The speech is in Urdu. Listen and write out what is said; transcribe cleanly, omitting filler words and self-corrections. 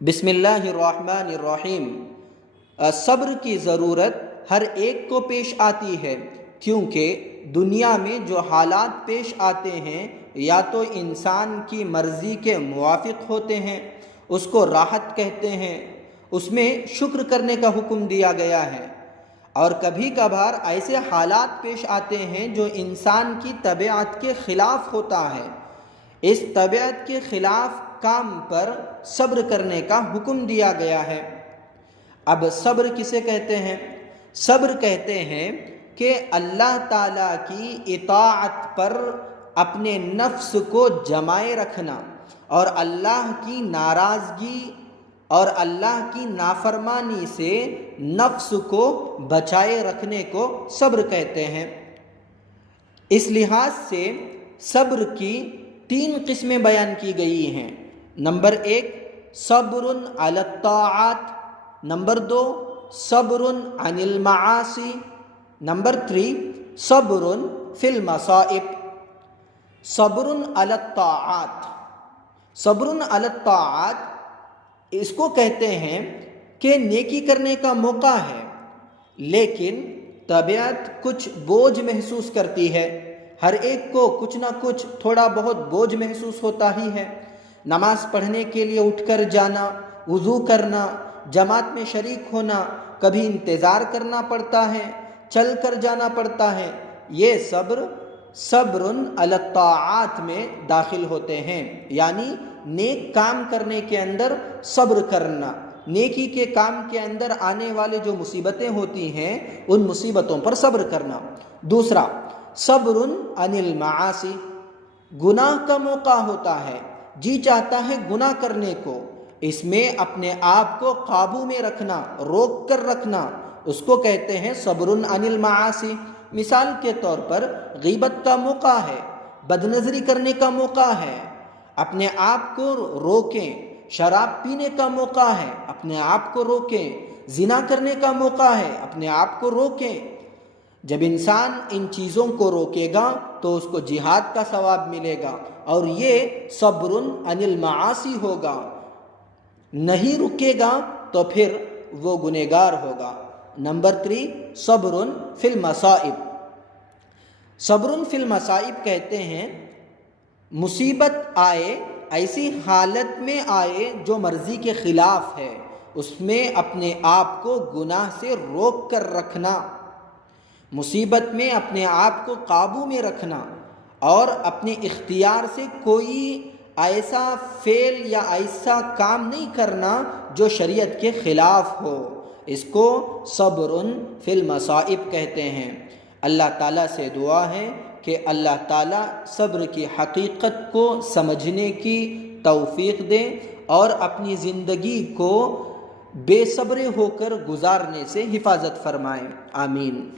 بسم اللہ الرحمن الرحیم۔ صبر کی ضرورت ہر ایک کو پیش آتی ہے، کیونکہ دنیا میں جو حالات پیش آتے ہیں یا تو انسان کی مرضی کے موافق ہوتے ہیں، اس کو راحت کہتے ہیں، اس میں شکر کرنے کا حکم دیا گیا ہے، اور کبھی کبھار ایسے حالات پیش آتے ہیں جو انسان کی طبیعت کے خلاف ہوتا ہے۔ اس طبیعت کے خلاف کام پر صبر کرنے کا حکم دیا گیا ہے۔ اب صبر کسے کہتے ہیں؟ صبر کہتے ہیں کہ اللہ تعالیٰ کی اطاعت پر اپنے نفس کو جمائے رکھنا اور اللہ کی ناراضگی اور اللہ کی نافرمانی سے نفس کو بچائے رکھنے کو صبر کہتے ہیں۔ اس لحاظ سے صبر کی 3 قسمیں بیان کی گئی ہیں۔ نمبر 1 صبر علی الطاعات، نمبر 2 صبر عن المعاصی، نمبر 3 صبر فی المصائب۔ صبر علی الطاعات، صبر علی الطاعات اس کو کہتے ہیں کہ نیکی کرنے کا موقع ہے لیکن طبیعت کچھ بوجھ محسوس کرتی ہے۔ ہر ایک کو کچھ نہ کچھ تھوڑا بہت بوجھ محسوس ہوتا ہی ہے۔ نماز پڑھنے کے لیے اٹھ کر جانا، وضو کرنا، جماعت میں شریک ہونا، کبھی انتظار کرنا پڑتا ہے، چل کر جانا پڑتا ہے، یہ صبر علی الطاعات میں داخل ہوتے ہیں، یعنی نیک کام کرنے کے اندر صبر کرنا، نیکی کے کام کے اندر آنے والے جو مصیبتیں ہوتی ہیں ان مصیبتوں پر صبر کرنا۔ دوسرا صبر عن المعاصی، گناہ کا موقع ہوتا ہے، جی چاہتا ہے گناہ کرنے کو، اس میں اپنے آپ کو قابو میں رکھنا، روک کر رکھنا، اس کو کہتے ہیں صبر عن المعاصی۔ مثال کے طور پر غیبت کا موقع ہے، بدنظری کرنے کا موقع ہے، اپنے آپ کو روکیں، شراب پینے کا موقع ہے، اپنے آپ کو روکیں، زنا کرنے کا موقع ہے، اپنے آپ کو روکیں۔ جب انسان ان چیزوں کو روکے گا تو اس کو جہاد کا ثواب ملے گا، اور یہ صبر عن المعاصی ہوگا۔ نہیں رکے گا تو پھر وہ گنہگار ہوگا۔ نمبر 3 صبر فی المصائب۔ صبر فی المصائب کہتے ہیں مصیبت آئے، ایسی حالت میں آئے جو مرضی کے خلاف ہے، اس میں اپنے آپ کو گناہ سے روک کر رکھنا، مصیبت میں اپنے آپ کو قابو میں رکھنا اور اپنے اختیار سے کوئی ایسا فعل یا ایسا کام نہیں کرنا جو شریعت کے خلاف ہو، اس کو صبر فی المصائب کہتے ہیں۔ اللہ تعالیٰ سے دعا ہے کہ اللہ تعالیٰ صبر کی حقیقت کو سمجھنے کی توفیق دے اور اپنی زندگی کو بے صبر ہو کر گزارنے سے حفاظت فرمائے، آمین۔